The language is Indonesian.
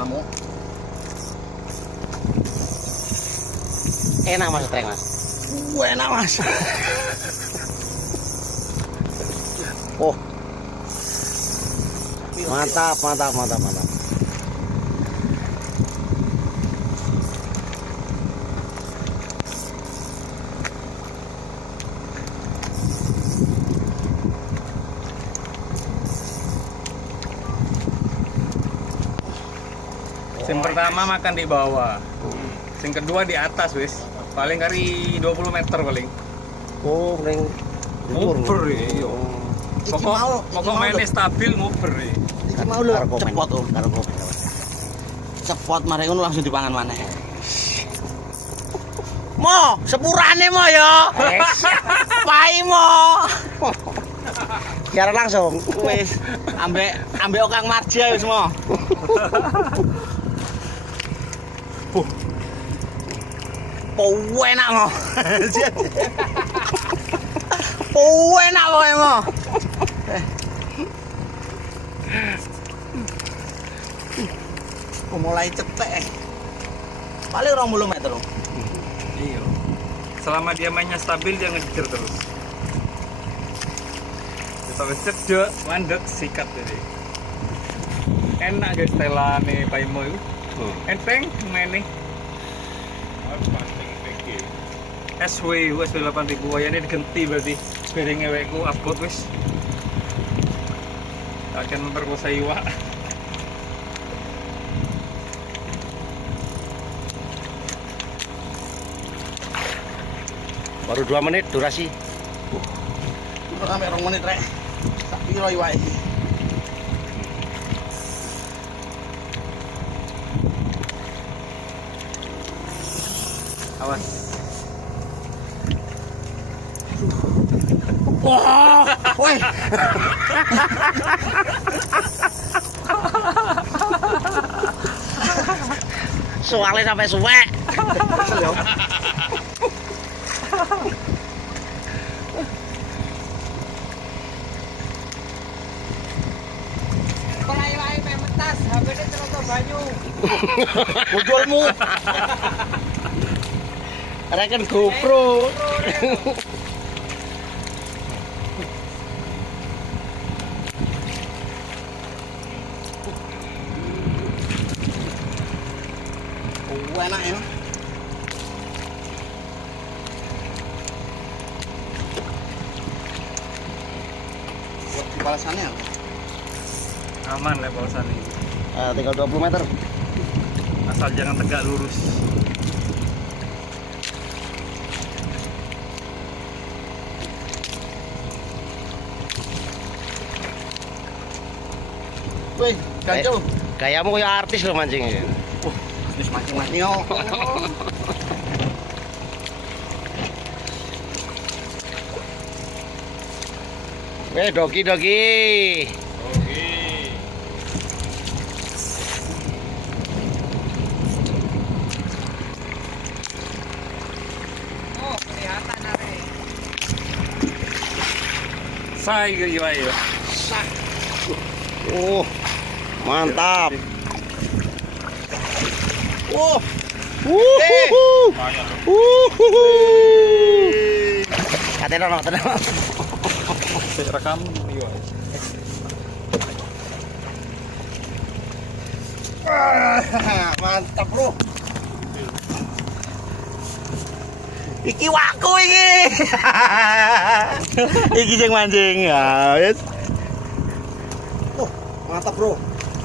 ngamuk. Enak mas trek mas. Enak mas. Oh, mantap, mantap, mantap, mantap. Yang pertama makan di bawah, yang kedua di atas wis. Paling kali 20 meter paling. Oh, paling Nguber iya. Pokok mainnya stabil nguber ya. Iki mau lho Karo komen. cepot om. Karo komen. Cepot mari ngono langsung dipangan maneh. Mo, sepurane mo yo. Pai mo. Biar langsung. Wis ambek Okang Marja wis mo. Enak mo. Enak mo. Mulai cepet. Paling 20 meter. Iya. Selama dia mainnya stabil dia ngejar terus. Kita wis cedek, mandek, sikat jadi. Enak guys telane paimo itu. Enteng mainnya. SW 8000 wayane digenti berarti spiring ewekku abot wis. Akan memperkosa iwak. Baru 2 menit durasi. Sampai 2 menit rek. Tak piro iwak iki. Awas. Wah, woi. Soalnya sampai suwek. Bojolmu. Reken GoPro. Enak ya. Buat balasannya apa? Aman lah balasan ini. Tinggal 20 meter. Asal jangan tegak lurus. Wih, kacau. Gayamu kayak artis lo mancing ini. Wis mancing-mancing yo. Doki doki. Oh, kelihatan are. Say iwak ya. Oh, mantap. Wah, Katanya no, tenang. Saya rekam iwak. mantap bro. Iki waku iki. Iki sing mancing ya, wis. Mantap bro.